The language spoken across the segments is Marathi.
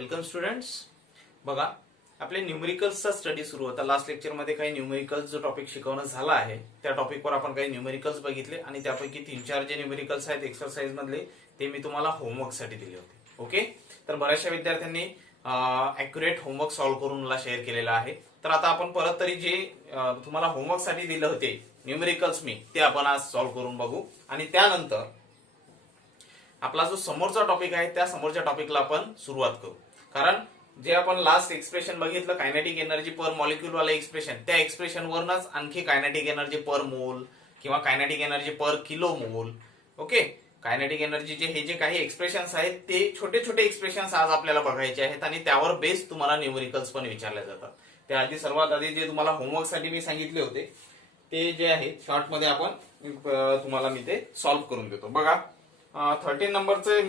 Welcome students. बघा, आपले न्यूमेरिकल्सचा स्टडी सुरू होता. लास्ट लेक्चर मध्ये काही न्यूमेरिकल्स जो टॉपिक शिकवणं झाला आहे त्या टॉपिकवर आपण काही न्यूमेरिकल्स बघितले आणि त्यापैकी 3-4 जे न्यूमेरिकल्स आहेत एक्सरसाइज मधले ते मी तुम्हाला होमवर्क साठी दिले होते. ओके, तर बऱ्याचशा विद्यार्थ्यांनी ॲक्युरेट होमवर्क सॉल्व्ह करून मला शेअर केलेला आहे. तर आता आपण परत तरी जे तुम्हाला होमवर्क साठी दिले होते न्यूमेरिकल्स ते आपण आज सॉल्व्ह करून बघू आणि त्यानंतर आपला जो समोरचा टॉपिक आहे त्या समोरच्या टॉपिकला आपण सुरुवात करू. कारण जे आपण लास्ट एक्सप्रेशन बघितलं कायनेटिक एनर्जी पर मॉलिक्यूल वाला एक्सप्रेशन, त्या एक्सप्रेशन वरनच आणखी कायनेटिक एनर्जी पर मोल किंवा कायनेटिक एनर्जी पर किलो मोल. ओके, कायनेटिक एनर्जीचे हे जे काही एक्सप्रेशन्स आहेत ते छोटे छोटे एक्सप्रेशन्स आज आपल्याला बघायचे आहेत आणि त्यावर बेस तुम्हाला न्यूमेरिकल्स पण विचारले जातात. त्याआधी सर्वात आधी जे तुम्हाला होमवर्क साठी मी सांगितले होते ते जे आहे शॉर्ट मध्ये आपण तुम्हाला मी ते सॉल्व्ह करून देतो. बघा, 13 नंबरचे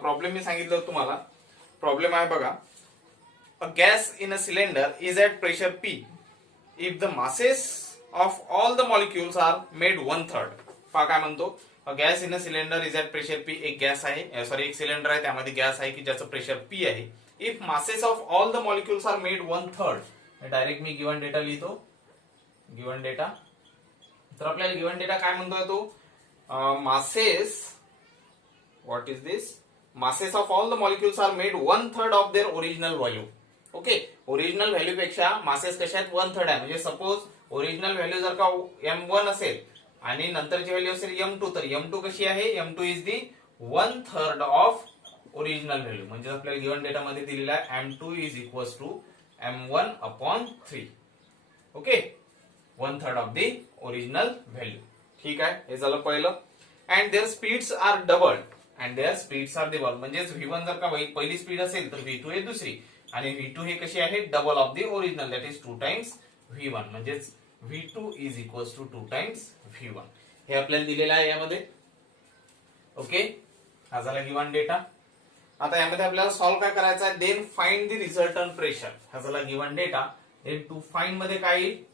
प्रॉब्लेम मी सांगितलं तुम्हाला. प्रॉब्लेम आहे बघा, a gas in a cylinder is at pressure P if the masses of all the molecules are made 1/3. पहा काय म्हणतो, a gas in a cylinder is at pressure P. एक गॅस आहे, सॉरी एक सिलेंडर आहे, त्यामध्ये गॅस आहे की ज्याचं प्रेशर P आहे. If masses of all the molecules are made 1/3. Direct मी गिव्हन डेटा लिहितो. गिव्हन डेटा, तर आपल्याला गिव्हन डेटा काय म्हणतोय तो, masses, what is this, masses of all the molecules are made 1/3 of their original value. Okay, original value पेक्षा मासेस कशा आहेत 1/3 आहे. म्हणजे सपोज ओरिजिनल व्हॅल्यू जर का m1 असेल आणि नंतरची व्हॅल्यू असेल m2, तर m2 कशी आहे, m2 is the 1/3 of original value. म्हणजे आपल्याला गिव्हन डेटा मध्ये दिलेला आहे m2 is equals to m1/3. Okay, 1/3 of the original value. ठीक आहे, हे झालं पहिलं. And their speeds are doubled and their speeds are double. म्हणजे V1 जर का पहिली स्पीड असेल तर V2 हे दुसरी, आणि V2 हे कशी आहे, double of the original, that is 2 times V1. म्हणजे V2 is equals to 2 times V1. हे आपल्याला दिलेलं आहे यामध्ये. ओके, हा झाला गिव्हन डेटा. आता यामध्ये आपल्याला सॉल्व्ह काय करायचं आहे, then find the resultant pressure. हा झाला given data. Then to find मध्ये काय येईल,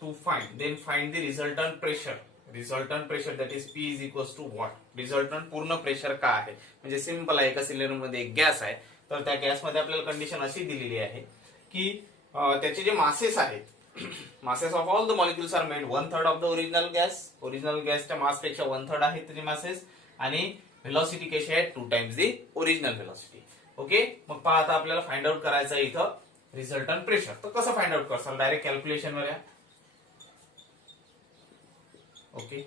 to find, then find the resultant pressure. Resultant pressure that is P is equals to what, resultant पूर्ण प्रेशर का आहे. म्हणजे सिंपल आहे, एका सिलेंडर मध्ये एक गॅस आहे, तर त्या गॅस मध्ये आपल्याला कंडिशन अशी दिलेली आहे की त्याचे जे मासेस आहेत, masses of all the molecules are made 1/3 of the original gas. Original गॅसच्या मास पेक्षा 1/3 आहेत त्याचे मासेस, आणि व्हेलॉसिटी कशी आहे, 2 times the original velocity. Okay, मग पहा आता आपल्याला फाइंड आउट करायचं आहे इथं रिझल्टंट प्रेशर. तर कसं फाइंड आउट करसाल, डायरेक्ट कॅल्क्युलेशन वर या. ओके,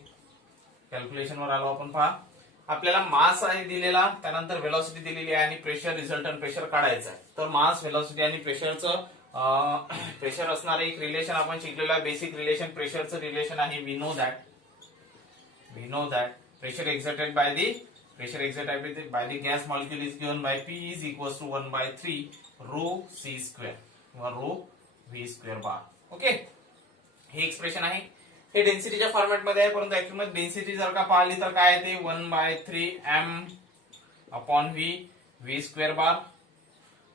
कॅल्क्युलेशन वर आलो आपण. पहा, आपल्याला मास आहे दिलेला, त्यानंतर व्हेलॉसिटी दिलेली आहे आणि प्रेशर, रिझल्टंट प्रेशर काढायचं आहे. तर मास, व्हेलॉसिटी आणि प्रेशरचं प्रेशर असणारे एक रिलेशन आपण शिकलेलं आहे, बेसिक रिलेशन. प्रेशरचं रिलेशन आहे we know that pressure exerted by the gas molecule is given by P is equals to 1/3 rho C square किंवा rho V square bar. Okay, हे एक्सप्रेशन आहे. हे डेन्सिटीच्या फॉर्मॅट मध्ये आहे, परंतु ऍक्च्युअली मध्ये डेन्सिटी जर का पाहिली तर काय आहे ते 1/3 m/v स्क्वेअर बार.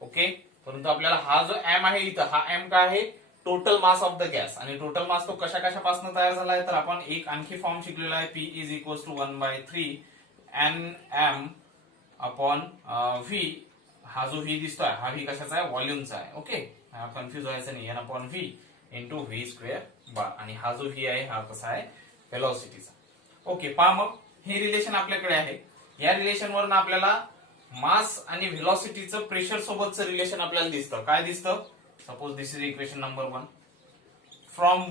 ओके, परंतु आपल्याला हा जो m आहे इथं, हा m काय आहे, total mass of the gas. आणि टोटल मास तो कशा कशापासून तयार झाला आहे, तर आपण एक आणखी फॉर्म शिकलेला आहे, P is equals to 1/3 nm/v. हा जो v दिसतोय हा v कशाचा आहे, व्हॉल्यूमचा आहे. ओके, कन्फ्युज व्हायचं नाही, n/v इंटू व्ही स्क्वेअर बार. आणि हा जो व्ही आहे हा कसा आहे, व्हेलॉसिटीचा. ओके, पहा मग हे रिलेशन आपल्याकडे आहे. या रिलेशन वरून आपल्याला मास आणि व्हेलॉसिटीचं प्रेशर सोबतचं रिलेशन आपल्याला दिसतं. काय दिसतं, suppose this is equation number 1. From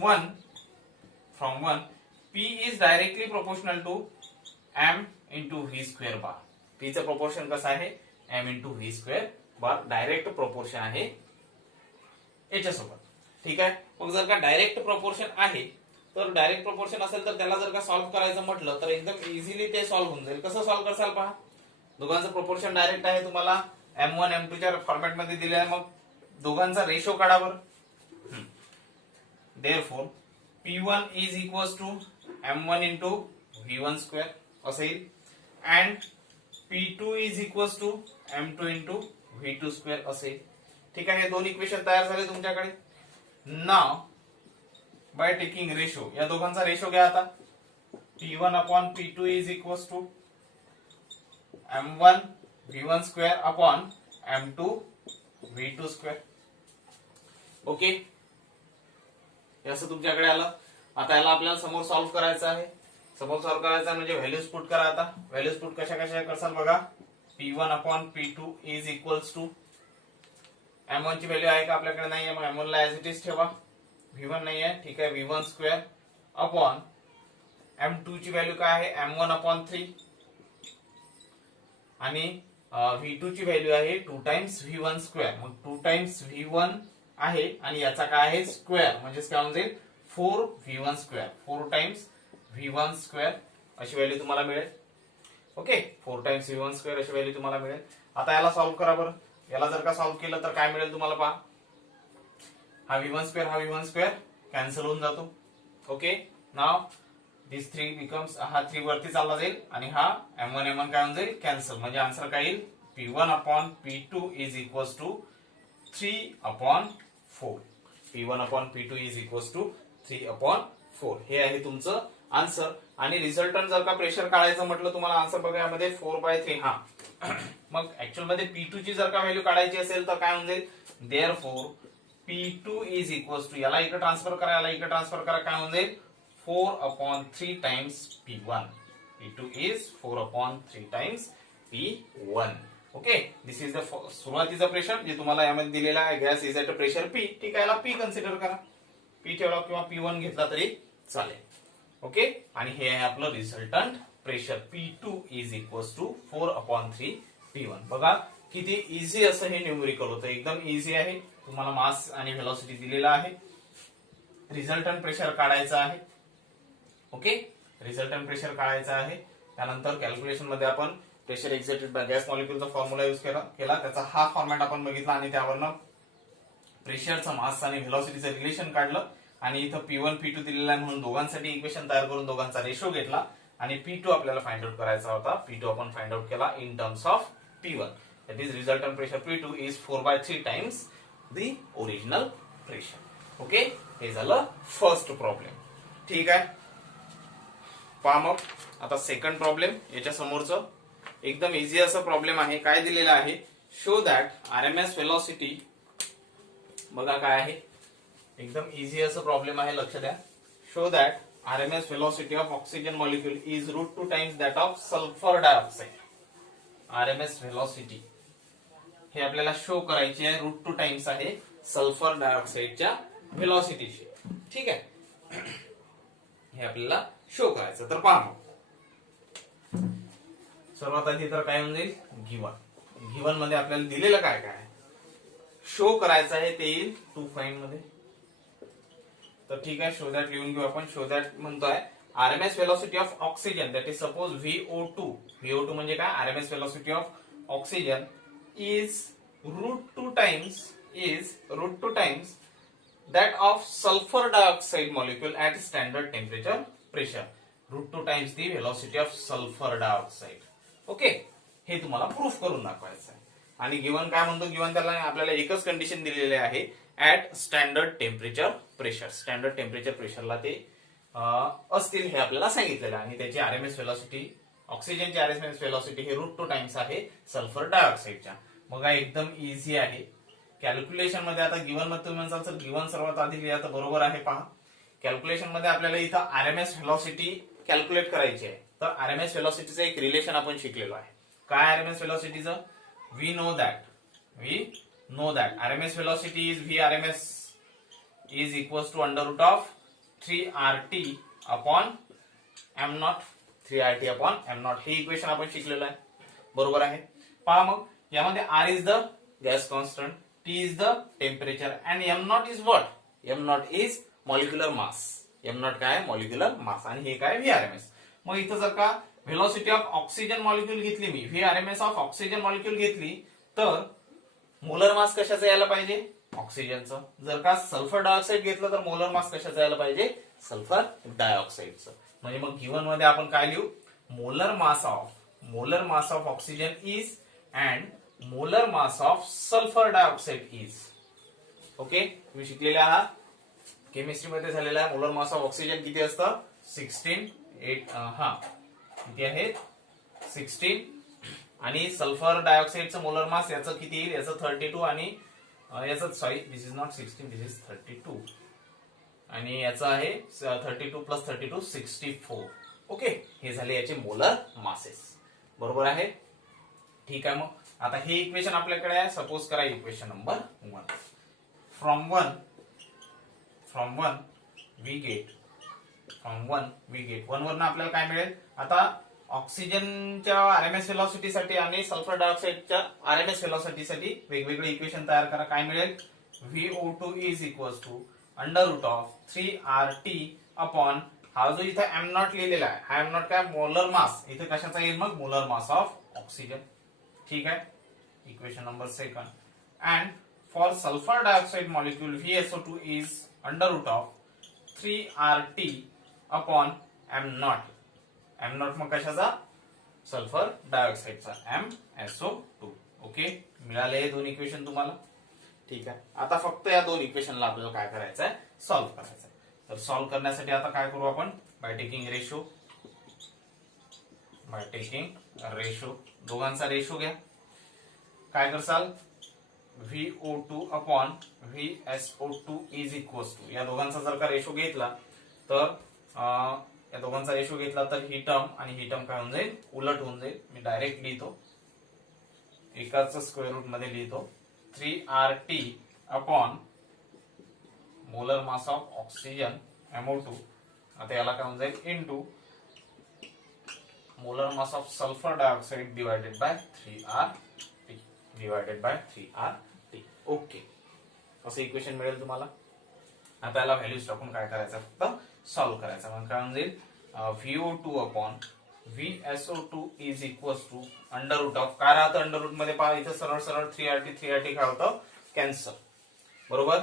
one P is directly proportional to m into V square bar. P चं प्रोपोर्शन कसं आहे, m into V square bar. Direct proportion आहे याच्यासोबत. ठीक आहे, मग जर का डायरेक्ट प्रोपोर्शन आहे, तर डायरेक्ट प्रोपोर्शन असेल तर त्याला जर का सॉल्व्ह करायचं म्हटलं तर एकदम इझिली ते सॉल्व्ह होऊन जाईल. कसं सॉल्व्ह करसाल पहा, दोघांचं प्रोपोर्शन डायरेक्ट आहे, तुम्हाला m1 m2 च्या फॉर्मॅट मध्ये दिले आहे. मग दोघांचा रेशो काढा बरं. Therefore P1 is equals to m1 into v1 square असं येईल, and P2 is equals to m2 into v2 square असेल. ठीक आहे, हे दोन इक्वेशन तयार झाले तुमच्याकडे. नाव बाय टेकिंग रेशो, या दोघांचा रेशो घ्या आता. P1/P2 is equals to m1 v1 square upon m2 v2 square. Okay, हे असं तुमच्याकडे आलं. आता याला आपल्याला समोर सॉल्व्ह करायचं आहे. समोर सॉल्व्ह करायचं म्हणजे व्हॅल्यूज पुट करा. आता व्हॅल्यूज पुट कशा कशा करसाल बघा. p1 upon p2 is equals to m1 ची व्हॅल्यू आहे का आपल्याकडे? नाही आहे, मग m1 ला ऍज इट इज ठेवा. v1 नाही आहे, ठीक आहे, v1 स्क्वेअर अपॉन m2 ची व्हॅल्यू काय आहे? m1 अपॉन 3 आणि v2 ची व्हॅल्यू आहे 2 टाइम्स v1 स्क्वेअर. मग 2 टाइम्स v1 आहे आणि याचा काय आहे? स्क्वेअर, म्हणजे काय होऊन जाईल? 4 v1 square. 4 times v1 square अशी व्हॅल्यू तुम्हाला मिळेल. ओके, 4 टाइम्स v1 स्क्वेअर अशी व्हॅल्यू तुम्हाला मिळेल. आता याला सॉल्व्ह करा बरं. याला जर का सॉल्व्ह केलं तर काय मिळेल तुम्हाला पहा. हा v1 स्क्वेअर हा v1 स्क्वेअर कॅन्सल होऊन जातो. ओके, नाव दिस 3 बिकम्स, हा 3 वरती चालला जाईल आणि हा m1 काय होऊन जाईल? कॅन्सल. म्हणजे आन्सर काय येईल? p1 upon p2 is equals to 3 upon 4. p1 upon p2 is equals to 3 upon 4. हे आहे तुमचं आन्सर. आणि रिझल्टंट जर का प्रेशर काढायचं म्हटलं तुम्हाला आन्सर बघा यामध्ये 4/3. हा मग ऍक्च्युअल मध्ये p2 ची जर का व्हॅल्यू काढायची असेल तर काय होऊन जाईल? Therefore p2 is equals to, याला इकडे ट्रान्सफर करा, याला इकडे ट्रान्सफर करा, काय होऊन जाईल? 4 upon 3 times p1. p2 is 4 upon 3 times p1. Okay, this is the सुरुवातीचं प्रेशर जे तुम्हाला यामध्ये दिलेलं आहे. Gas is at pressure p. ठीक आहे, याला p कन्सिडर करा. p ठेवला किंवा p1 घेतला तरी चालेल. ओके, आणि हे आहे आपलं resultant pressure. p2 is equals to 4 upon 3 p1. बघा किती इझी असं हे न्यूमेरिकल होतं. एकदम इझी आहे. तुम्हाला मास आणि व्हेलॉसिटी दिलेला आहे. रिझल्टंट प्रेशर काढायचं आहे. ओके, रिझल्टंट प्रेशर काढायचं आहे. त्यानंतर कॅल्क्युलेशन मध्ये आपण प्रेशर एक्झर्टेड बाय गॅस मॉलिक्युलचा फॉर्म्युला युज केला. त्याचा हा फॉर्मॅट आपण बघितला आणि त्यावरनं प्रेशरचं मास आणि व्हेलॉसिटीचं रिलेशन काढलं. आणि इथं p1 p2 दिलेला आहे म्हणून दोघांसाठी इक्वेशन तयार करून दोघांचा रेशो घेतला आणि p2 आपल्याला फाइंड आउट करायचा होता. p2 आपण फाइंड आउट केला in terms of p1. That is resultant pressure p2 is 4/3 times the original pressure. Okay, हे झालं फर्स्ट प्रॉब्लेम. ठीक आहे, पहा मग आता सेकंड प्रॉब्लेम. याच्या समोरचं एकदम इझी असं प्रॉब्लेम आहे. काय दिलेलं आहे? शो दॅट आरएमएस व्हेलॉसिटी, बघा काय आहे, एकदम इझी असं प्रॉब्लेम आहे, लक्ष द्या. Show that RMS velocity of oxygen molecule is √2 times that of sulphur dioxide. RMS velocity हे आपल्याला शो करायची आहे, √2 टाइम्स आहे सल्फर डायऑक्साइडच्या व्हेलॉसिटीची. ठीक आहे, हे आपल्याला शो करायचं. तर पहा मग सर्वात आधी तर काय होऊन जाईल? गिवन मध्ये आपल्याला दिलेलं काय काय शो करायचं आहे ते येईल 2 फाईन मध्ये. तर ठीक आहे, शो दॅट लिहून घेऊ आपण. शो दॅट म्हणतोय RMS velocity of oxygen, that is suppose VO2. VO2 म्हणजे काय? RMS velocity of oxygen is √2 times that of sulfur dioxide molecule at standard temperature pressure. √2 times the velocity of sulfur dioxide. Okay, हे तुम्हाला प्रूफ करून दाखवायचं आहे. आणि गिवन काय म्हणतो? गिवन त्याला आपल्याला एकच कंडिशन दिलेली आहे, at standard temperature pressure. Standard temperature प्रेशरला ते असतील हे आपल्याला सांगितलेलं आहे. आणि त्याची आरएमएस व्हेलॉसिटी, ऑक्सिजनची आरएमएस व्हेलॉसिटी हे √2 टाइम्स आहे सल्फर डायऑक्साइडच्या. मग एकदम इझी आहे. कॅल्क्युलेशन मध्ये आता गिवन मध्ये तुम्ही म्हणसाल सर गिवन सर्वात आधी लिहा, तर बरोबर आहे. पहा, कॅल्क्युलेशन मध्ये आपल्याला इथं आरएमएस व्हेलॉसिटी कॅल्क्युलेट करायची आहे. तर आरएमएस व्हेलॉसिटीचं एक रिलेशन आपण शिकलेलो आहे. काय आरएमएस व्हेलॉसिटीचं? We know that RMS velocity is VRMS is equals to √3RT upon m0. 3RT upon m0 हे इक्वेशन आपण शिकलेलं आहे. बरोबर आहे. पहा मग यामध्ये R is the gas constant, T is the temperature and m0 is what? m0 is molecular mass. m0 काय आहे? molecular mass. आणि हे काय? VRMS. मग इथं जर का व्हेलॉसिटी ऑफ ऑक्सिजन मॉलिक्यूल घेतली मी, VRMS ऑफ ऑक्सिजन मॉलिक्यूल घेतली, तर मोलर मास कशाचं यायला पाहिजे? ऑक्सिजनचं. जर का सल्फर डायऑक्साइड घेतलं तर मोलर मास कशाचं यायला पाहिजे? सल्फर डायऑक्साइडचं. म्हणजे मग गिवन मध्ये आपण काय लिहू? Molar mass of oxygen is and molar mass of sulphur dioxide is. Okay, तुम्ही शिकलेले आहात, केमिस्ट्री मध्ये झालेला आहे. मोलर मास ऑफ ऑक्सिजन किती असतं? 16 किती आहेत? 16 आणि सल्फर डायऑक्साईडचं मोलर मास याचं किती येईल, याचं 32 आणि याचं sorry this is not 16 this is 32 आणि याचं आहे 32 प्लस 32 64. ओके, हे झाले याचे मोलर मासेस. बरोबर आहे. ठीक आहे. मग आता हे इक्वेशन आपल्याकडे आहे. सपोज करा equation number 1 from one we get 1 वरनं आपल्याला काय मिळेल. आता ऑक्सिजनच्या आरएमएस व्हेलॉसिटी साठी आणि सल्फर डायऑक्साईडच्या आरएमएस व्हेलॉसिटी साठी वेगवेगळे इक्वेशन तयार करा. काय मिळेल, VO2 is equal to under root of 3RT upon हा जो इथे एम नॉट लिहिलेला आहे, हा एम नॉट काय मोलर मास, इथे कशाचा येईल मग, मोलर मास ऑफ ऑक्सिजन. ठीक आहे. Equation number 2 and for sulphur dioxide molecule VSO2 is under root of 3RT upon M nought मग कशाचा, सल्फर डायऑक्साइडचा MSO2. ओके, मिळाले हे दोन इक्वेशन तुम्हाला. ठीक आहे. आता फक्त या दोन इक्वेशनला आपल्याला काय करायचं आहे, सॉल्व्ह करायचं आहे. तर सॉल्व्ह करण्यासाठी आता काय करू आपण, बाय टेकिंग रेशो दोघांचा रेशो घ्या. काय करसाल, VO2 upon VSO2 is equal to, या दोघांचा जर का रेशो घेतला तर या दोघांचा रेशो घेतला तर ही टर्म आणि ही टर्म काय होऊन जाईल, उलट होऊन जाईल. मी डायरेक्ट लिहितो, एकाच स्क्वेअर रूट मध्ये लिहितो, 3RT upon molar mass of oxygen MO2. आता याला काय होऊन जाईल, into molar mass of sulphur dioxide divided by 3RT. Okay, असं इक्वेशन मिळेल तुम्हाला. आता याला व्हॅल्यूज टाकून काय करायचं, फक्त सॉल्व्ह करायचं. मग काय होऊन जाईल, VO2 upon VSO2 is equal to under root of, काय राहतं अंडर रूट मध्ये पहा, इथं सरळ 3RT काय होतं, कॅन्सल. बरोबर.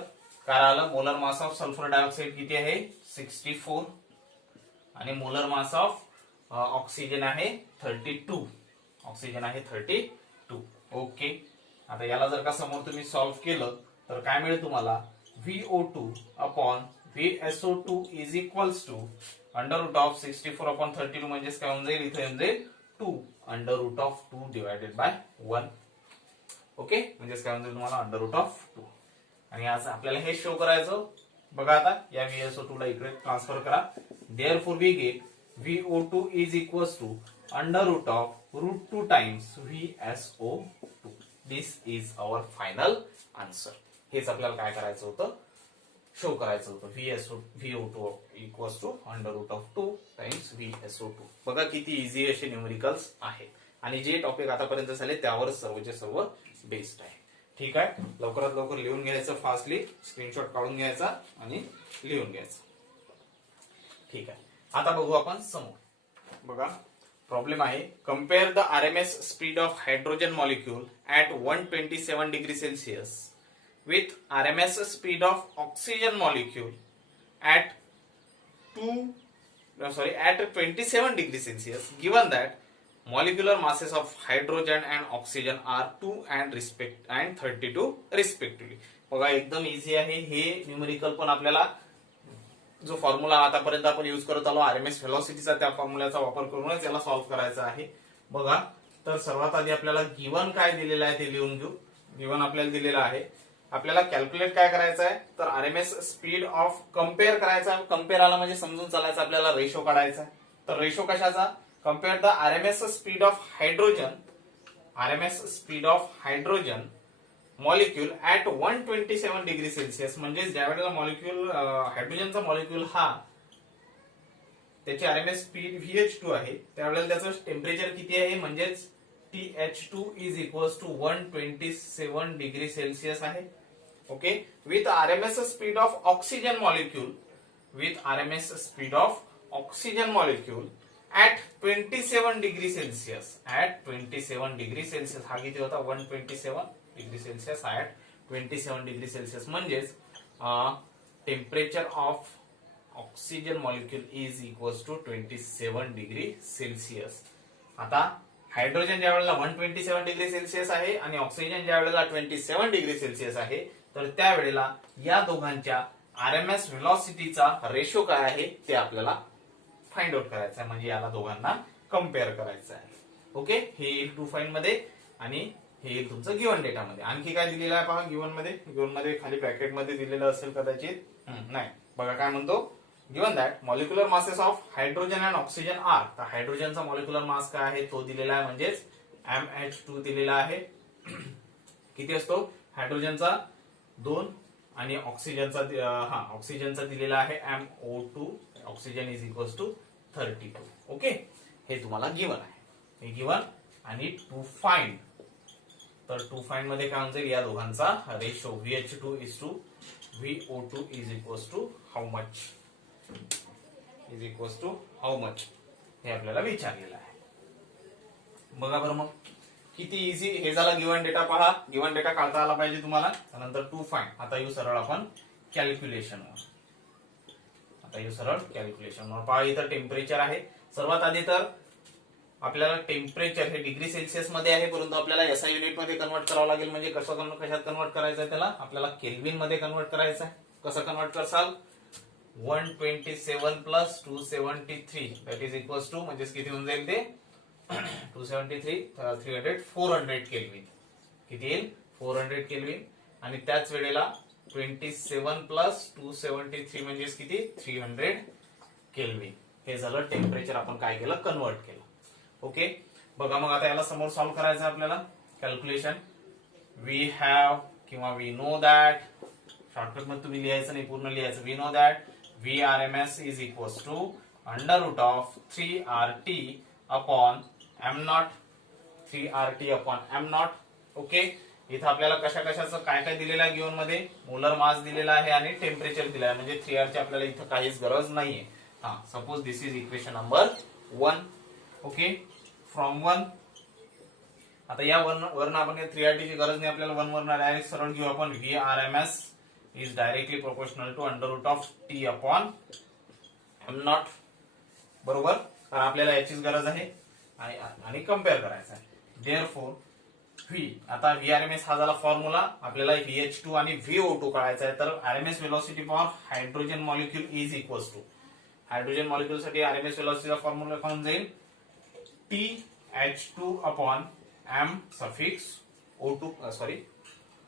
काय राहिलं, molar mass of sulphur dioxide किती आहे, 64 आणि मोलर मास ऑफ ऑक्सिजन आहे 32. ओके. आता याला जर का समोर तुम्ही सॉल्व्ह केलं तर काय मिळेल तुम्हाला, VO2 upon VSO2 is equals to under root of 64 upon 32 म्हणजेच काय होऊन जाईल, इथे येऊन जाईल 2 under root of 2 divided by 1. Okay, म्हणजेच काय होऊन जाईल तुम्हाला, अंडर रूट ऑफ 2. आणि आज आपल्याला हे शो करायचं. बघा आता या VSO2 ला इकडे ट्रान्सफर करा. Therefore we get VO2 is equals to under root of √2 times VSO2. This is our final answer. हेच आपल्याला काय करायचं होतं, शो करायचं होतं. VO2 equals to under root of 2 times VSO2. बघा किती इझी असे न्यूमेरिकल्स आहेत आणि जे टॉपिक आतापर्यंत झाले त्यावर सर्वचे सर्व बेस्ड आहे. ठीक आहे. लवकरात लवकर लिहून घ्यायचं, फास्टली स्क्रीनशॉट काढून घ्यायचा आणि लिहून घ्यायचं. ठीक आहे. आता बघू आपण समोर. बघा प्रॉब्लेम आहे, compare the RMS speed of hydrogen molecule at 127 degree Celsius with RMS speed of oxygen molecule at 27 degrees Celsius, given that molecular masses of hydrogen and oxygen are 2 and 32 respectively. बघा एकदम इझी आहे हे न्यूमेरिकल, पण आपल्याला जो फॉर्म्युला आतापर्यंत आपण यूज करत आलो आरएमएस व्हेलॉसिटीचा, त्या फॉर्म्युल्याचा वापर करूनच याला सॉल्व्ह करायचा आहे. बघा, तर सर्वात आधी आपल्याला गिवन काय दिलेलं आहे ते लिहून घेऊ. गिवन आपल्याला दिलेलं आहे, आपल्याला कॅल्क्युलेट काय करायचं आहे, तर आरएमएस स्पीड ऑफ कम्पेअर करायचा. कम्पेअर आला म्हणजे समजून चालायचं, आपल्याला रेशो काढायचा. तर रेशो कशाचा, compare the RMS speed of hydrogen molecule at 127 degree Celsius. म्हणजे ज्यावेळेला मॉलिक्यूल हायड्रोजनचा मॉलिक्यूल हा त्याची आरएमएस स्पीड VH2 आहे, त्यावेळेला त्याचं टेम्परेचर किती आहे, म्हणजेच TH2 is equals to 127 degree Celsius आहे. Okay. With RMS speed of oxygen molecule at 27 degree Celsius. हा किती होता, 127 degree Celsius at 27 degree Celsius. म्हणजेच temperature of oxygen molecule is equals to 27 degree Celsius. आता हायड्रोजन ज्या वेळेला 127 डिग्री सेल्सिअस आहे आणि ऑक्सिजन ज्या वेळेला 27 डिग्री सेल्सिअस आहे, तर त्यावेळेला या दोघांच्या आरएमएस व्हेलॉसिटीचा रेशो काय आहे ते आपल्याला फाइंड आउट करायचा आहे. म्हणजे याला दोघांना कम्पेअर करायचं आहे. ओके, हे येईल टू फाइंड मध्ये आणि हे येईल तुमचं गिव्हन डेटामध्ये. आणखी काय दिलेलं आहे पहा गिव्हन मध्ये खाली ब्रॅकेट मध्ये दिलेलं असेल कदाचित, नाही बघा काय म्हणतो, given that molecular masses of hydrogen and oxygen are. तर हायड्रोजनचा मॉलिक्युलर मास काय आहे तो दिलेला आहे, म्हणजेच MH2 दिलेला आहे. किती असतो हायड्रोजनचा 2 आणि ऑक्सिजनचा दिलेला आहे MO2. Oxygen is equals to 32. Okay, हे तुम्हाला गिव्हन आहे, हे गिव्हन. आणि टू फाइंड, तर टू फाइंड मध्ये काय म्हणतो या दोघांचा ratio VH2 is to VO2 is equals to how much, is equals to how much, हे आपल्याला विचारलेलं आहे. बघा बरं मग किती इझी हे झाला गिव्हन डेटा. पहा गिव्हन डेटा काढता आला पाहिजे तुम्हाला. त्यानंतर टू फाइंड, आता येऊ सरळ आपण कॅल्क्युलेशनवर. पहा इथं टेम्परेचर आहे. सर्वात आधी तर आपल्याला टेम्परेचर हे डिग्री सेल्सिअस मध्ये आहे, परंतु आपल्याला SI युनिट मध्ये कन्वर्ट करावं लागेल. म्हणजे कशात कन्वर्ट करायचं आहे त्याला, आपल्याला केल्विन मध्ये कन्वर्ट करायचं आहे. कसं कन्वर्ट करसाल, 127 plus 273 that is equals to, म्हणजे किती होऊन जाईल ते 273 300 400 केल्विन. किती येईल 400 केल्विन. आणि त्याच वेळेला 27 प्लस 273 म्हणजे किती 300 केल्विन. हे झालं टेम्परेचर, आपण काय केलं कन्वर्ट केलं. ओके, बघा मग आता याला समोर सॉल्व्ह करायचं आहे आपल्याला. कॅल्क्युलेशन वी हॅव किंवा वी नो दॅट, शॉर्टकट मध्ये तुम्ही लिहायचं नाही, पूर्ण लिहायचं. We know that VRMS is equals to under root of 3RT upon M0, 3RT upon M0. Okay, इथं आपल्याला कशाचं काय काय दिलेलं आहे गिव्हन मध्ये, मोलर मास दिलेला आहे आणि टेम्परेचर दिलं आहे. म्हणजे 3R ची आपल्याला इथं काहीच गरज नाहीये. Suppose this is equation number 1. Okay, from 1, आता या वरनं आपण 3RT ची गरज नाही आपल्याला, 1 वरनं डायरेक्ट सरळ घेऊ आपण. VRMS is directly proportional to under root of T upon M0. बरोबर, कारण आपल्याला याचीच गरज आहे आणि कम्पेअर करायचं आहे. देअरफॉर आता VRMS हा झाला फॉर्म्युला. आपल्याला VH2 आणि VO2 काढायचा आहे. तर RMS velocity for hydrogen molecule is equals to, hydrogen molecule साठी RMS वेलोसिटीचा फॉर्म्युला काय जाईल, TH2 upon M suffix O2 sorry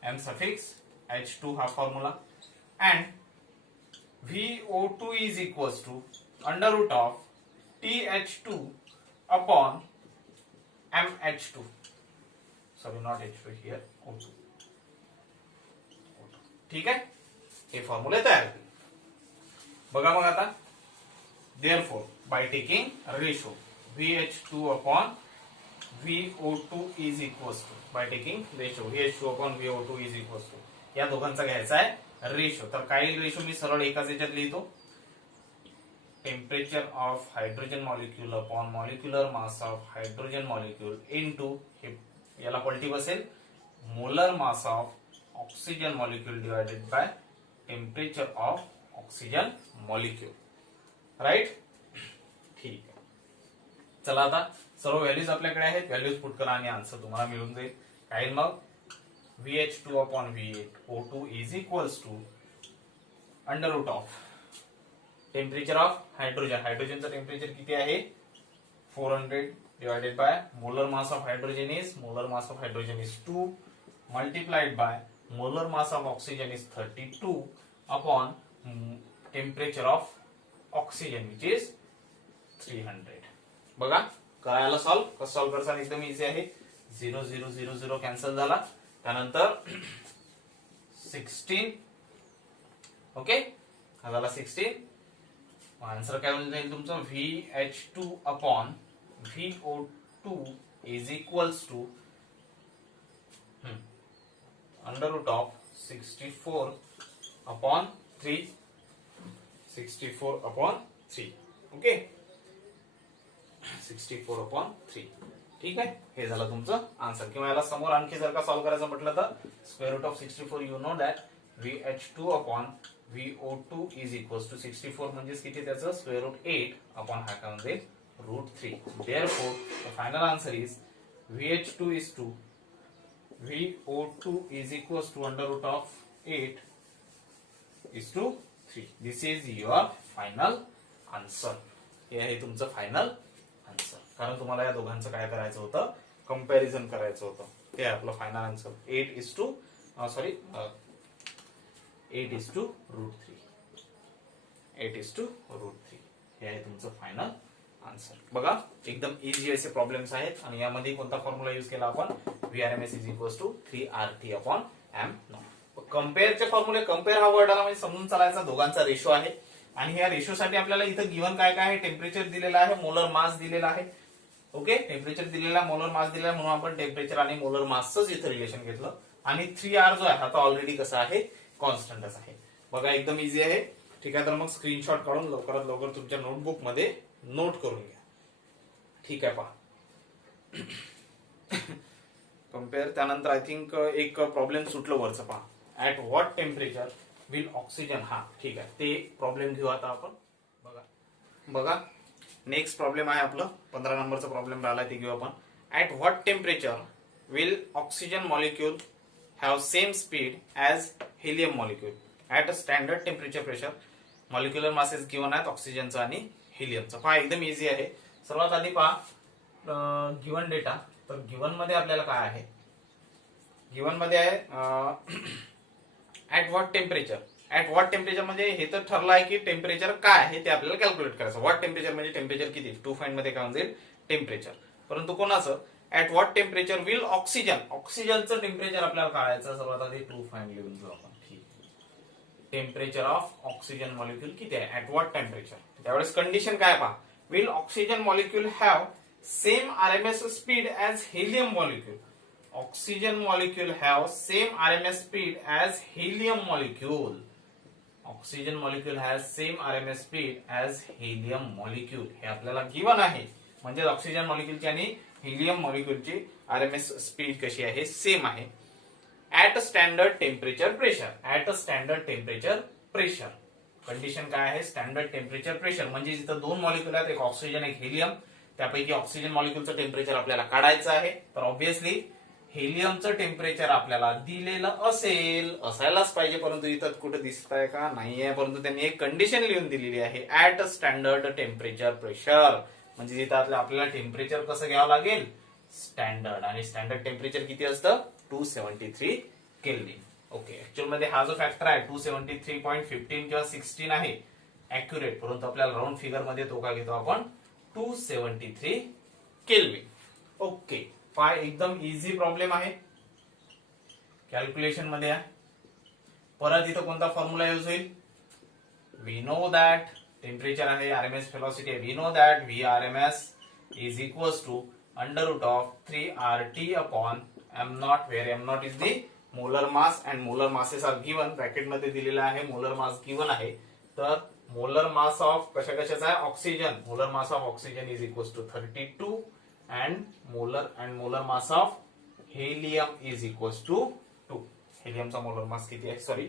M suffix H2 हा formula. And VO2 is equals to under root of TH2 upon MH2, sorry not H2 here, O2. ठीक आहे, हे फॉर्म्युले तयार केले. बघा मग आता, therefore by taking ratio VH2 upon VO2 is equals to, by taking ratio VH2 upon VO2 is equals to, या दोघांचा घ्यायचा आहे रेशो. तर काय रेशो मी सरळ एकाच याच्यात लिहितो, temperature of hydrogen molecule upon molecular mass of hydrogen molecule into, हे याला पलटी बसेल, molar mass of oxygen molecule divided by temperature of oxygen molecule. Right, ठीक आहे. चला आता सर्व व्हॅल्यूज आपल्याकडे आहेत, व्हॅल्यूज पुट करा आणि आन्सर तुम्हाला मिळून जाईल. काय मग VH2 upon VO2 is equals to under root of temperature of hydrogen, हायड्रोजनचं टेम्परेचर किती आहे 400 divided by molar mass of hydrogen is 2 multiplied by molar mass of oxygen is 32 upon temperature of oxygen which is 300. बघा करायला सॉल्व, कसं सॉल्व करता एकदम इझी आहे. 0 0 0 0 कॅन्सल झाला. त्यानंतर 16, ओके हा झाला 16. आन्सर काय होऊन जाईल तुमचं, VH2 upon VO2 is equals to under root of 64 upon 3, 64 upon 3. Okay, 64 upon 3. ठीक आहे, हे झालं तुमचं आन्सर. किंवा याला समोर आणखी जर का सॉल्व्ह करायचं म्हटलं तर square root of 64, you know that VH2 upon VO2 is equals to 64 म्हणजे किती त्याचं स्क्वेअर रूट 8 अपॉन हा काय म्हणजे root 3. Therefore the final answer is VH2 is to VO2 is equals to under root of 8 is to 3. This is your final answer. हे आहे तुमचं फायनल आन्सर. कारण तुम्हाला या दोघांचं काय करायचं होतं, कंपॅरिझन करायचं होतं. ते आहे आपलं फायनल आन्सर. 8:√3. 8:√3 हे आहे तुमचं फायनल आन्सर. बघा एकदम इझी असे प्रॉब्लेम्स आहेत आणि यामध्ये कोणता फॉर्म्युला यूज केला आपण, VRMS = 3RT/m0. कम्पेअरचे फॉर्म्युले, कम्पेअर हा वर्ड आला म्हणजे समजून चालायचा दोघांचा रेशो आहे. आणि ह्या रेशोसाठी आपल्याला इथं गिव्हन काय काय आहे, टेम्परेचर दिलेला आहे, मोलर मास दिलेला आहे. ओके, टेम्परेचर दिलेला, मोलर मास दिलेला, म्हणून आपण टेम्परेचर आणि मोलर मासच इथं रिलेशन घेतलं. आणि 3R जो आहे आता ऑलरेडी कसा आहे, कॉन्स्टंटच आहे. बघा एकदम इझी आहे. ठीक आहे, तर मग स्क्रीनशॉट काढून लवकरात लवकर तुमच्या नोटबुक मध्ये नोट करून घ्या. ठीक आहे, पहा कम्पेअर. त्यानंतर आय थिंक एक प्रॉब्लेम सुटलं वरचं, पहा. At what temperature will oxygen, हा ठीक आहे, ते प्रॉब्लेम घेऊ आता आपण. बघा नेक्स्ट प्रॉब्लेम आहे आपलं 15 नंबरचा प्रॉब्लेम राहिला, ते घेऊ आपण. At what temperature will oxygen molecule have same speed as helium molecule at a standard temperature pressure. Molecular masses given आहेत ऑक्सिजनचं आणि हेलियमचं. पहा एकदम इझी आहे. सर्वात आधी पहा गिव्हन डेटा. तर गिव्हन मध्ये आपल्याला काय आहे, गिव्हन मध्ये आहे at what temperature. At what temperature म्हणजे हे तर ठरलं आहे की टेम्परेचर काय आहे ते आपल्याला कॅल्क्युलेट करायचं. व्हॉट टेम्परेचर म्हणजे टेम्परेचर किती, टू फाइंड मध्ये काय होईल, टेम्परेचर. परंतु कोणाचं, at what temperature will oxygen, ऑक्सिजनचं टेम्परेचर आपल्याला काढायचं. सर्वात आधी टू फाइंड लिहून घेऊ आपण. ठीक, टेम्परेचर ऑफ ऑक्सिजन मॉलिक्यूल किती आहे, ऍट व्हॉट टेम्परेचर. त्यावेळेस कंडिशन काय पहा, will oxygen molecule have same RMS speed as helium molecule. Oxygen molecule have same RMS speed as helium molecule. Oxygen molecule has same RMS speed as helium molecule. हे आपल्याला गिव्हन आहे. म्हणजे ऑक्सिजन मॉलिक्यूलची आणि हेलियम मॉलिक्यूलची RMS स्पीड कशी आहे, सेम आहे. At a standard temperature pressure. At a standard temperature pressure. Condition काय आहे, स्टँडर्ड टेम्परेचर प्रेशर. म्हणजे जिथं दोन मॉलिक्यूल आहेत, एक ऑक्सिजन एक हेलियम, त्यापैकी ऑक्सिजन मॉलिक्यूलचं टेम्परेचर आपल्याला काढायचं आहे. तर ऑब्व्हियसली हेलियमचं टेम्परेचर आपल्याला दिलेलं असेल, असायलाच पाहिजे. परंतु इथं कुठे दिसत आहे का, नाहीये. परंतु त्यांनी एक कंडिशन लिहून दिलेली आहे, at a standard temperature pressure. म्हणजे जिथं आपल्याला टेम्परेचर कसं घ्यावं लागेल, स्टँडर्ड. आणि स्टँडर्ड टेम्परेचर किती असतं, 273 केल्विन. ओके, ऍक्च्युअल मध्ये हा जो फॅक्टर आहे 273.15 किंवा 16 आहे ऍक्युरेट. परंतु आपल्याला राऊंड फिगर मध्ये तो का घेतो आपण, 273 केल्विन. ओके, एकदम इझी प्रॉब्लेम आहे. कॅल्क्युलेशन मध्ये आहे. परत इथं कोणता फॉर्म्युला यूज होईल, वी नो दॅट टेम्परेचर आहे, RMS व्हेलॉसिटी आहे. We know that VRMS is equals to √3RT/m0, where m0 is the molar mass and molar masses are given. Bracket मध्ये दिलेला आहे, मोलर मास गिव्हन आहे. तर मोलर मास ऑफ कशाचा आहे, oxygen. Molar mass of oxygen is equals to 32 and molar mass of helium is equals to 2. हेलियमचा मोलर मास किती आहे, सॉरी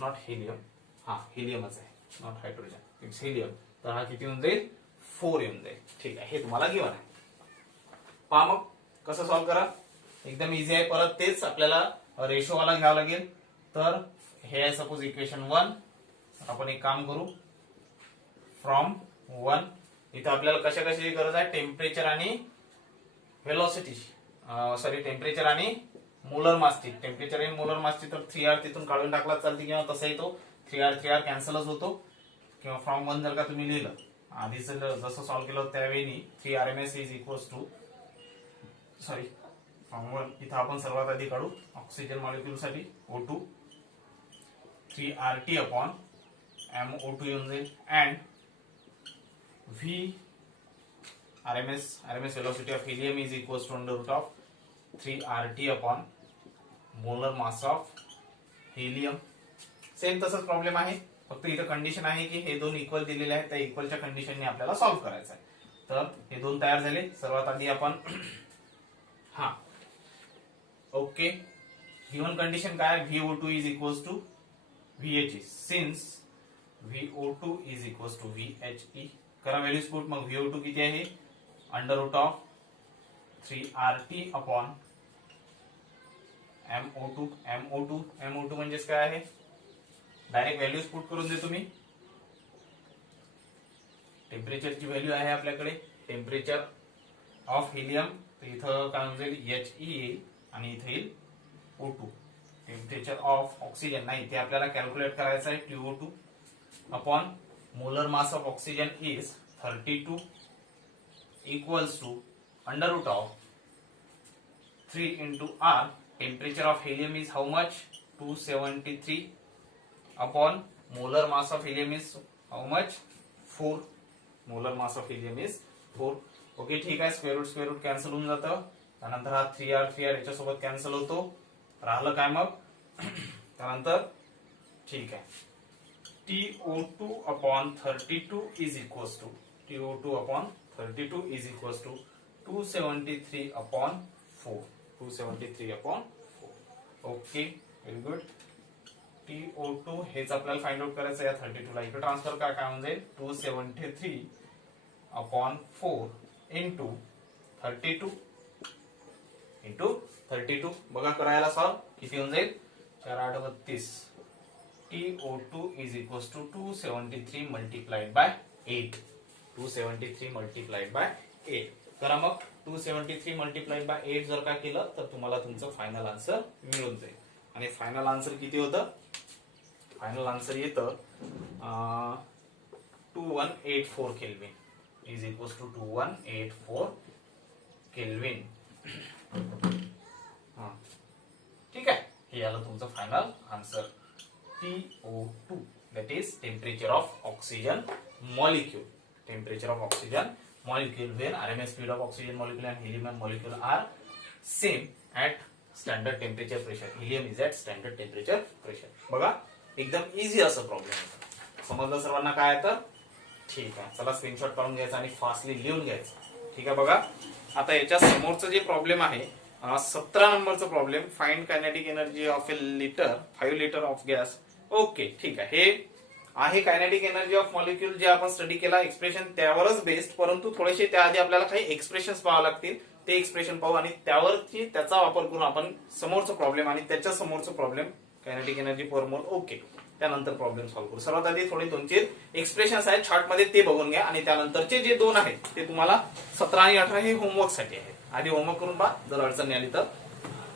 नॉट हेलियम, हा हेलियमच आहे, नॉट हायड्रोजन, इट्स हेलियम. तर हा किती येऊन जाईल, 4 येऊन जाईल. ठीक आहे, हे तुम्हाला गिव्हन आहे. पहा मग कसं सॉल्व्ह करा, एकदम इझी आहे. परत तेच आपल्याला रेशो वाला घ्यावं लागेल. तर हे आहे सपोज इक्वेशन 1. आपण एक काम करू, फ्रॉम 1 इथं आपल्याला कशाची गरज आहे, टेम्परेचर आणि व्हेलॉसिटी, सॉरी टेम्परेचर आणि मोलर मासची. टेम्परेचर आणि मोलर मासची तर 3R तिथून काढून टाकला चालते, किंवा तसाही तो 3R कॅन्सलच होतो. किंवा फ्रॉम 1 जर का तुम्ही लिहिलं, आधीच जसं सॉल्व्ह केलं त्यावेळी 3RMS is equals to, sorry from 1 इथं आपण सर्वात आधी काढू ऑक्सिजन मॉलिक्यूल साठी O2, 3RT/MO2 येऊन जाईल. And RMS velocity of helium is equals to √3RT/molar mass of helium. Same तसंच प्रॉब्लेम आहे, फक्त इथं कंडिशन आहे की हे दोन इक्वल दिलेले आहेत, त्या इक्वलच्या कंडिशनने आपल्याला सॉल्व्ह करायचं आहे. तर हे दोन तयार झाले. सर्वात आधी आपण हा ओके, गिव्हन कंडिशन काय, VO2 is equals to VHE. Since VO2 is equals to VHE करा व्हॅल्यूज पुट. मग VO2 किती आहे, √3RT/MO2. MO2 म्हणजेच काय आहे, डायरेक्ट व्हॅल्यूज पुट करून दे तुम्ही. टेम्परेचरची व्हॅल्यू आहे आपल्याकडे, टेम्परेचर ऑफ हिलियम, तर इथं काय म्हणजे He येईल आणि इथे येईल O2. टेम्परेचर ऑफ ऑक्सिजन नाही, ते आपल्याला कॅल्क्युलेट करायचं आहे. TO2 upon molar mass of oxygen is 32 equals to under root of 3 into R. Temperature of helium is how much? 273 upon molar mass of helium is how much? 4. Molar mass of helium is 4. Okay ठीक आहे. स्क्वेअर रूट कॅन्सल होऊन जातं. त्यानंतर हा 3R याच्यासोबत कॅन्सल होतो. राहिलं काय मग? त्यानंतर ठीक आहे, TO2 upon 32 is equals to TO2 upon 32 is equals to 273 upon 4. 273 upon 4. Okay very good. TO2 हेच आपल्याला फाइंड आउट करायचं. या 32 ला इकडे ट्रान्सफर काय होऊन जाईल? 273 अपॉन 4 इंटू 32 इंटू 32. बघा करायला सॉल्व किती होऊन जाईल? 4 8 32. TO2 is equals to 273 multiplied by 8. 273 multiplied by 8. करा मग 273 multiplied by 8 जर का केलं तर तुम्हाला तुमचं फायनल आन्सर मिळून जाईल. आणि फायनल आन्सर किती होतं? फायनल आन्सर येतं 2184 kelvin is equals to 2184 kelvin. ठीक आहे, हे आलं तुमचं final answer. TO2 that is temperature of oxygen molecule. Temperature of oxygen molecule where RMS speed of oxygen molecule and helium molecule are same at standard temperature pressure. Helium is at standard temperature pressure. बघा एकदम इझी असं प्रॉब्लेम होता. समजलं सर्वांना काय तर? ठीक आहे, चला स्क्रीनशॉट काढून घ्यायचा आणि फास्टली लिहून घ्यायचं. ठीक आहे, बघा आता याच्या समोरचं जे प्रॉब्लेम आहे 17 नंबरचा problem. Find kinetic energy of A litre 5 litre of gas. Okay ठीक आहे, हे आहे कायनेटिक एनर्जी ऑफ मॉलिक्यूल जे आपण स्टडी केला एक्सप्रेशन त्यावरच बेस्ड, परंतु थोडेसे त्याआधी आपल्याला काही एक्सप्रेशन्स पाहावे लागतील. ते एक्सप्रेशन पाहू आणि त्यावरती त्याचा वापर करून आपण समोरचा प्रॉब्लेम आणि त्याच्या समोरचा प्रॉब्लेम कायनेटिक एनर्जी पर मोल. ओके, त्यानंतर प्रॉब्लेम सॉल्व्ह करू. सर्वात आधी थोडे 2-4 एक्सप्रेशन्स आहेत चार्ट मध्ये, ते बघून घ्या आणि त्यानंतरचे जे 2 आहेत ते तुम्हाला 17 आणि 18 हे होमवर्क साठी आहेत. आधी होमवर्क करून पहा, जर अडचण आली तर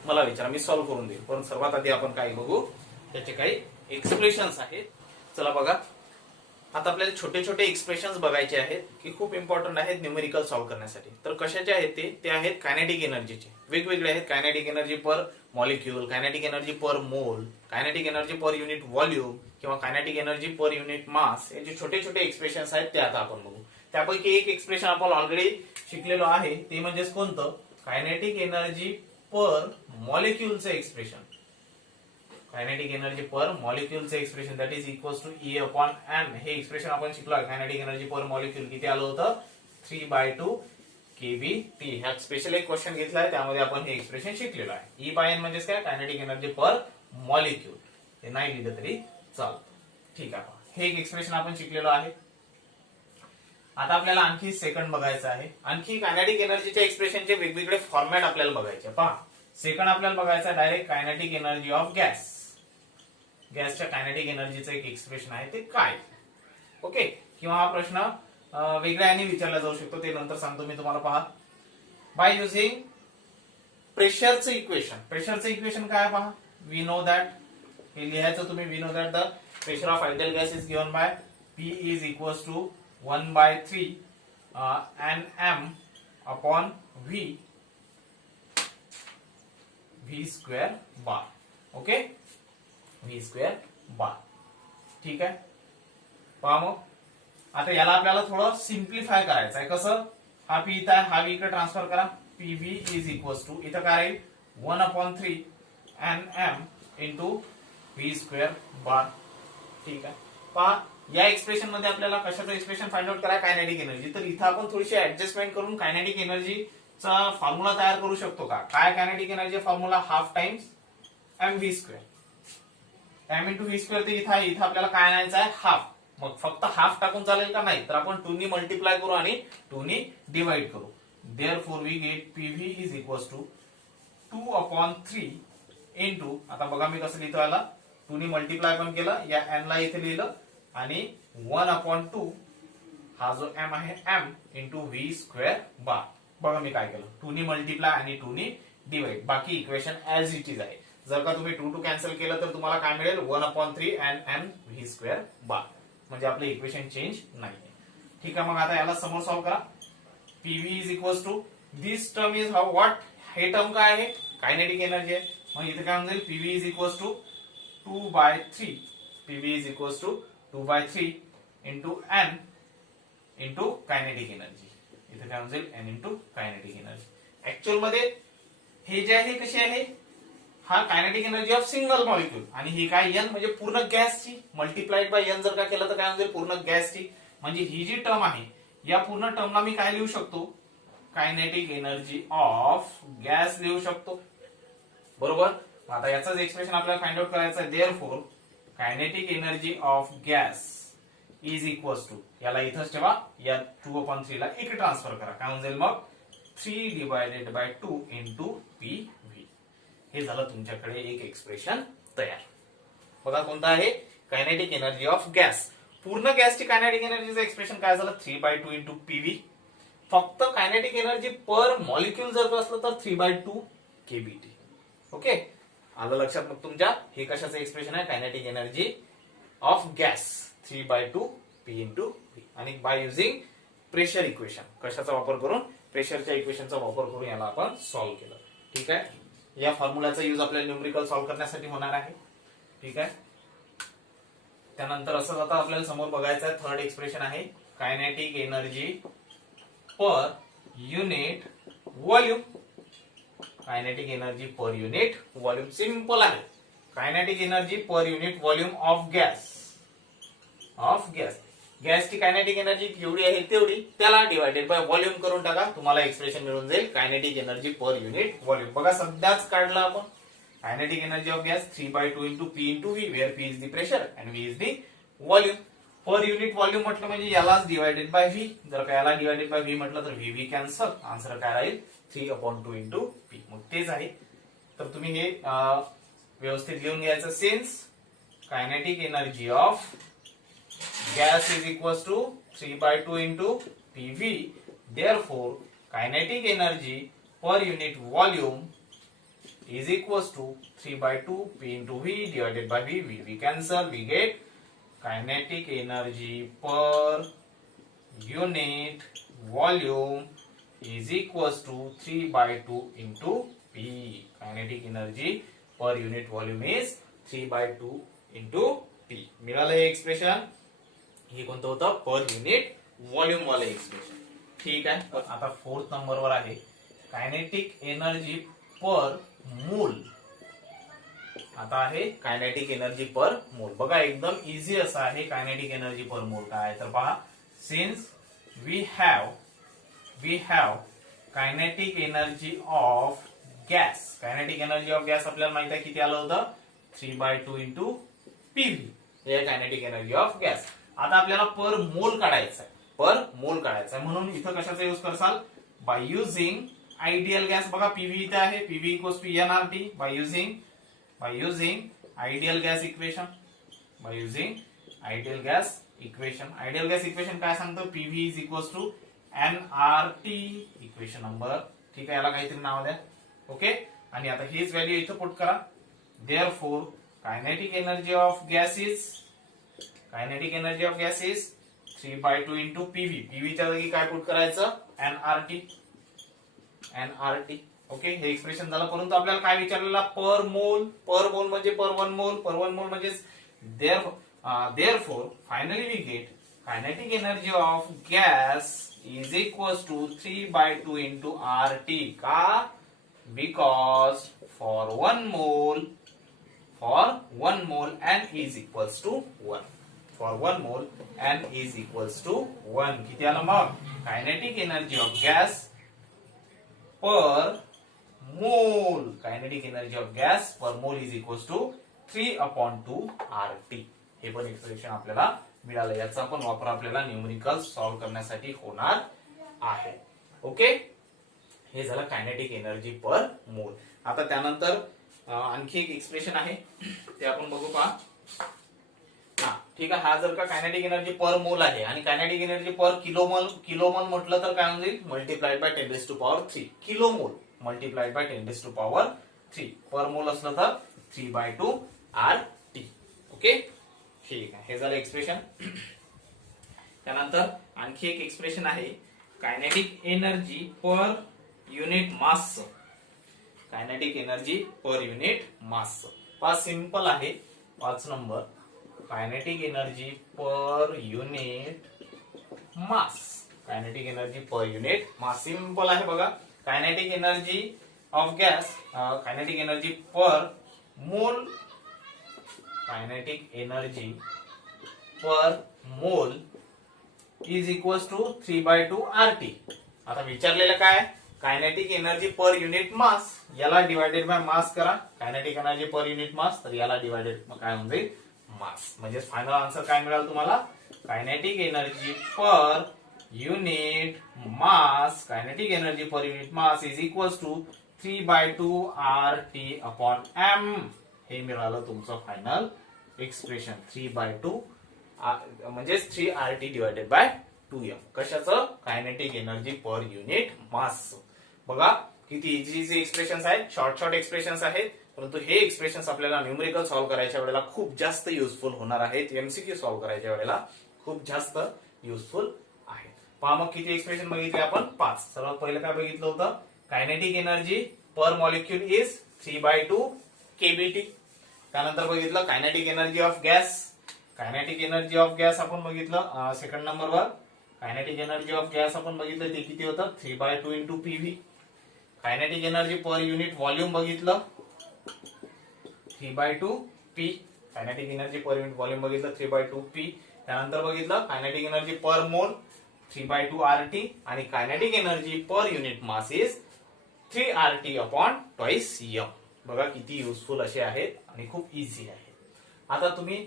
मला विचारा, मी सॉल्व्ह करून देईल. पण सर्वात आधी आपण काय बघू, त्याचे काही एक्सप्रेशन्स आहेत. चला बघा, आता आपल्याला छोटे छोटे एक्सप्रेशन्स बघायचे आहेत की खूप इम्पॉर्टंट आहेत न्यूमेरिकल सॉल्व्ह करण्यासाठी. तर कशाचे आहेत ते आहेत कायनेटिक एनर्जीचे. वेगवेगळे आहेत. Kinetic energy per molecule, kinetic energy per mole, kinetic energy per unit volume किंवा कायनेटिक एनर्जी पर युनिट मास. हे जे छोटे छोटे एक्सप्रेशन्स आहेत ते आता आपण बघू. त्यापैकी एक एक्सप्रेशन आपण ऑलरेडी शिकलेलो आहे, ते म्हणजे कोणतं? कायनेटिक एनर्जी पर मॉलिक्यूलचं एक्सप्रेशन. कायनेटिक एनर्जी पर मॉलिक्यूलचे expression that is equals to E upon m. हे एक्सप्रेशन आपण शिकलो. कायनेटिक एनर्जी पर मॉलिक्यूल किती आलं होतं? 3/2 kBT. ह्या स्पेशल एक क्वेश्चन घेतलाय, त्यामध्ये आपण हे एक्सप्रेशन शिकलेलो आहे. E/n म्हणजे काय? Kinetic energy per molecule. हे नाही लिहिलं तरी चालतं. ठीक आहे, हे एक एक्सप्रेशन आपण शिकलेलो आहे. आता आपल्याला आणखी सेकंड बघायचं आहे. आणखी कायनेटिक एनर्जीच्या एक्सप्रेशनचे वेगवेगळे फॉर्मॅट आपल्याला बघायचे. पहा, सेकंड आपल्याला बघायचा direct kinetic energy of gas. गॅसच्या कायनेटिक एनर्जीचं एक एक्सप्रेशन आहे, ते काय? ओके, किंवा हा प्रश्न वेगळ्याने विचारला जाऊ शकतो, ते नंतर सांगतो मी तुम्हाला. पहा, बाय युझिंग प्रेशरचं इक्वेशन. प्रेशरचं इक्वेशन काय? पहा, वी नो दॅट, हे लिहायचं तुम्ही. We know that the pressure of ideal gas is given by P is equals to 1/3 Nm upon V square bar. Okay, V square bar. ठीक आहे, पहा मग आता याला आपल्याला थोडं सिम्प्लिफाय करायचं आहे. कसं? हा P इथं आहे, हा V इकडे ट्रान्सफर करा. PV इज इक्वल्स टू इथं काय राहील? 1/3 Nm into V square bar. ठीक आहे, पहा या एक्सप्रेशन मध्ये आपल्याला कशाचं एक्सप्रेशन फाइंड आउट करा? Kinetic energy. तर इथं आपण थोडीशी ऍडजस्टमेंट करून कायनेटिक एनर्जीचा फॉर्म्युला तयार करू शकतो का? काय kinetic energy formula? Half times mv square. m into V square. ते इथं आपल्याला काय आणायचं आहे? हाफ. मग फक्त हाफ टाकून चालेल का? नाही, तर आपण 2 नी मल्टिप्लाय करू आणि 2 नी डिवाइड करू. Therefore we get PV is equals to 2/3 into, आता बघा मी कसं लिहितो याला, 2 नी मल्टिप्लाय पण केलं, या n ला इथे लिहिलं, आणि 1/2 हा जो m आहे m इंटू V स्क्वेअर बार. बघा मी काय केलं, 2 नी मल्टिप्लाय आणि 2 नी डिवाइड, बाकी इक्वेशन ऍज इट इज आहे. जर का तुम्ही 2 कॅन्सल केलं तर तुम्हाला काय मिळेल, 1/3 and v स्क्वेअर बार, म्हणजे आपलं इक्वेशन चेंज नाहीये. ठीक आहे, मग आता याला समोर सॉल्व्ह करा. PV is equal to this term is how what, हे टर्म काय आहे, कायनेटिक एनर्जी आहे. मग इथे काय म्हणेल, PV is equal to 2/3, PV is equal to 2/3 into N into kinetic energy. इथे काय म्हणेल, N into kinetic energy. Actual मध्ये हे जे आहे कशी आहे, हा kinetic energy of single molecule, आणि ही काय एन म्हणजे पूर्ण गॅसची, मल्टिप्लाइड बाय एन जर का केलं तर काय म्हणजे पूर्ण गॅसची. म्हणजे ही जी टर्म आहे या पूर्ण टर्मला मी काय लिहू शकतो, कायनेटिक एनर्जी ऑफ गॅस लिहू शकतो. बरोबर. आता याचाच एक्सप्रेशन आपल्याला फाइंड आउट करायचं आहे. Therefore kinetic energy of gas is equal to, याला इथंच ठेवा, या 2/3 ला इकडे ट्रान्सफर करा. काय म्हणजे मग 3/2 इंटू पीव्ही. हे झालं तुमच्याकडे एक एक्सप्रेशन तयार. बघा कोणतं आहे, कायनेटिक एनर्जी ऑफ गॅस. पूर्ण गॅसची कायनेटिक एनर्जीचं एक्सप्रेशन काय झालं, 3/2 इंटू पीव्ही. फक्त कायनेटिक एनर्जी पर मॉलिक्यूल जर असलं तर 3/2 केबीटी. ओके, आलं लक्षात मग तुमच्या, हे कशाचं एक्सप्रेशन आहे, kinetic energy of gas 3/2 P into V. आणि बाय युझिंग प्रेशर इक्वेशन, कशाचा वापर करून, प्रेशरच्या इक्वेशनचा वापर करून याला आपण सॉल्व्ह केलं. ठीक आहे, या फॉर्म्युलाचा यूज आपल्याला न्यूमेरिकल सॉल्व्ह करण्यासाठी होणार आहे. ठीक आहे, त्यानंतर असं आता आपल्याला समोर बघायचं आहे, थर्ड एक्सप्रेशन आहे, kinetic energy per unit volume. Kinetic energy per unit volume simple आहे, kinetic energy per unit volume of gas. गॅसची कायनेटिक एनर्जी जेवढी आहे तेवढी, त्याला डिवायडेड बाय व्हॉल्यूम करून टाका, तुम्हाला एक्सप्रेशन मिळून जाईल kinetic energy per unit volume. बघा सध्याच काढलं आपण, kinetic energy of gas 3/2 into P into V, where P is the pressure and V is the volume. Per unit volume म्हटलं म्हणजे यालाच डिवायडेड बाय व्ही. जर का याला डिवायडेड बाय व्ही म्हटलं तर व्ही कॅन्सल, आन्सर काय राहील, 3/2 इंटू पी. मग तेच आहे, तर तुम्ही हे व्यवस्थित लिहून घ्यायचं. Since kinetic energy of gas is equals to 3/2 into PV. Therefore, kinetic energy per unit volume is equals to 3/2 P into V divided by V. We cancel. We get kinetic energy per unit volume is equals to 3/2 into P. Kinetic energy per unit volume is 3/2 into P. मिळालं हे एक्सप्रेशन. हे कोणतं होतं, पर युनिट व्हॉल्यूम वाले एक्सप्रेशन. ठीक आहे, आता फोर्थ नंबरवर आहे, कायनेटिक एनर्जी पर मोल. आता आहे कायनेटिक एनर्जी पर मोल. बघा एकदम इझी असं आहे, कायनेटिक एनर्जी पर मोल काय आहे तर पहा, since we have kinetic energy of gas. Kinetic energy of gas आपल्याला माहित आहे किती आलं होतं, 3/2 इंटू पीव्ही, हे कायनेटिक एनर्जी ऑफ गॅस. आता आपल्याला पर मोल काढायचं आहे, पर मोल काढायचं आहे, म्हणून इथं कशाचा यूज करसाल, बाय युझिंग आयडियल गॅस. बघा पीव्ही इथे आहे, PV equals to NRT, by using ideal gas equation. Ideal gas equation काय सांगतो, PV is equals to NRT, equation number. ठीक आहे, याला काहीतरी नाव द्या. ओके, आणि आता हीच व्हॅल्यू इथं पुट करा. Therefore kinetic energy of gas is 3/2 into PV. पीव्हीच्या जागी काय पुट करायचं, एनआरटी. ओके, हे एक्सप्रेशन झालं. परंतु आपल्याला काय विचारलेला, पर मोल म्हणजे पर वन मोल म्हणजे therefore finally we get kinetic energy of gas is equals to 3/2 into RT. का, because for one mole n is equals to 1. For 1 mole n is equals to 1. किती आलं मग, kinetic energy of gas per mole is equals to 3/2 RT. हे पण एक्सप्रेशन आपल्याला मिळालं. याचा पण वापर आपल्याला न्यूमेरिकल सॉल्व्ह करण्यासाठी होणार आहे. ओके, हे झालं कायनेटिक एनर्जी पर मोल. आता त्यानंतर आणखी एक एक्सप्रेशन आहे, ते आपण बघू. पहा, ठीक आहे. हा जर का कायनेटिक एनर्जी पर मोल आहे आणि कायनेटिक एनर्जी पर किलोमोल म्हटलं तर काय होईल, multiplied by 10⁻³ kilomole multiplied by 10⁻³ पर मोल असलं तर 3/2 RT. ओके, ठीक आहे. हे झालं एक्सप्रेशन. त्यानंतर आणखी एक एक्सप्रेशन आहे kinetic energy per unit mass. Kinetic energy per unit mass पाच सिंपल आहे. 5 number kinetic energy per unit mass. Kinetic energy per unit mass simple आहे बघा. Kinetic energy of gas, kinetic energy per mole, kinetic energy per mole is equal to 3/2 RT. आता विचारलेलं काय, कायनेटिक एनर्जी पर युनिट मास, याला डिवायडेड बाय मास करा. कायनेटिक एनर्जी पर युनिट मास, तर याला डिवायडेड काय होऊन जाईल, मास. म्हणजे फायनल आन्सर काय मिळाल तुम्हाला, kinetic energy per unit mass, kinetic energy per unit mass is equal to 3/2 RT/m. हे मिळालं तुमचं फायनल एक्सप्रेशन. 3/2 म्हणजे 3 RT डिवायडेड बाय 2m. कशाचं, कायनेटिक एनर्जी पर युनिट मास. बघा किती इझी एक्सप्रेशन्स आहेत, शॉर्ट एक्सप्रेशन्स आहेत, परंतु हे एक्सप्रेशन्स आपल्याला न्यूमेरिकल सॉल्व्ह करायच्या वेळेला खूप जास्त युजफुल होणार आहेत. एमसीक्यू सॉल्व्ह करायच्या वेळेला खूप जास्त युजफुल आहेत. पहा मग किती एक्सप्रेशन बघितले आपण, 5. सर्वात पहिलं काय बघितलं होतं, kinetic energy per molecule is 3/2 kBT. त्यानंतर बघितलं kinetic energy of gas. Kinetic energy of gas आपण बघितलं सेकंड नंबरवर. कायनेटिक एनर्जी ऑफ गॅस आपण बघितलं ते किती होतं, 3/2 into PV. Kinetic energy per unit volume बघितलं 3/2 P. Kinetic energy per unit volume बघितलं 3/2 P. त्यानंतर बघितलं कायनेटिक एनर्जी पर मोल 3/2 RT आणि kinetic energy per unit mass is 3 RT/2m. बघा किती युजफुल असे आहेत आणि खूप इझी आहे. आता तुम्ही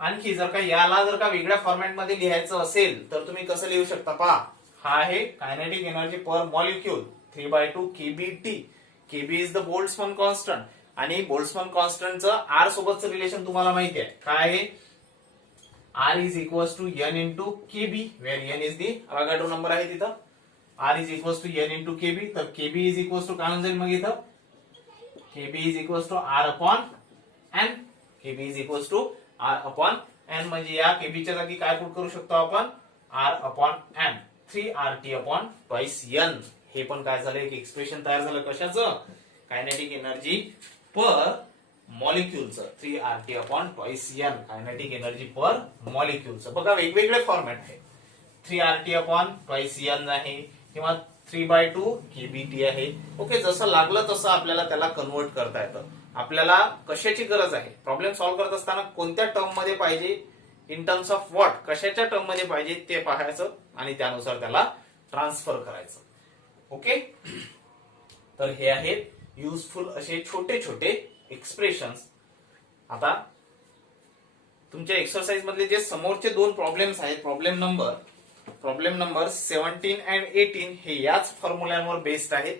आणखी जर का याला जर का वेगळ्या फॉर्मॅटमध्ये लिहायचं असेल तर तुम्ही कसं लिहू शकता, पहा हा आहे kinetic energy per molecule 3/2 kBT. KB is the Boltzmann constant आणि बोल्ट्झमन कॉन्स्टंटचं R सोबतचं रिलेशन तुम्हाला माहिती आहे काय आहे, R is equal to N into KB, where N is the Avogadro number आहे तिथं. R is equal to N into KB, तर KB इज इक्वल टू काय होऊन जाईल मग इथं, KB is equal to R/N. KB is equal to R/N म्हणजे या KB च्या जागी काय पुट करू शकतो आपण, R/N 3 RT/2n. हे पण काय झालं, एक एक्सप्रेशन तयार झालं कशाचं, kinetic energy per मॉलिक्यूलचं 3 RT/2n. Kinetic energy per मॉलिक्यूलचं बघा वेगवेगळे फॉर्मॅट आहे. 3 RT/2n आहे किंवा 3/2 kBT आहे. ओके, जसं लागलं तसं आपल्याला त्याला कन्वर्ट करता येतं. आपल्याला कशाची गरज आहे, प्रॉब्लेम सॉल्व्ह करत असताना कोणत्या टर्म मध्ये पाहिजे, इन टर्म्स ऑफ व्हॉट, कशाच्या टर्म मध्ये पाहिजे ते पाहायचं आणि त्यानुसार त्याला ट्रान्सफर करायचं. ओके, तर हे आहेत युजफुल असे छोटे छोटे एक्सप्रेशन्स. आता तुमच्या एक्सरसाइज मधले जे समोरचे दोन प्रॉब्लेम्स आहेत, प्रॉब्लेम नंबर 17 आणि 18 हे याच फॉर्म्युल्यांवर बेस्ड आहेत.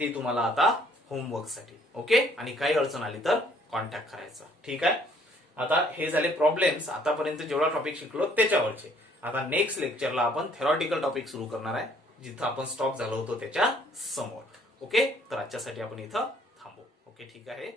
ते तुम्हाला आता होमवर्क साठी. ओके, आणि काही अडचण आली तर कॉन्टॅक्ट करायचा. ठीक आहे. आता हे झाले प्रॉब्लेम्स आतापर्यंत जेवढा टॉपिक शिकलो त्याच्यावरचे. आता नेक्स्ट लेक्चरला आपण थेरॉटिकल टॉपिक सुरू करणार आहे, जिथं आपण स्टॉप झालो होतो त्याच्या समोर. ओके, तर आजच्यासाठी आपण इथं थांबू. ओके, ठीक आहे.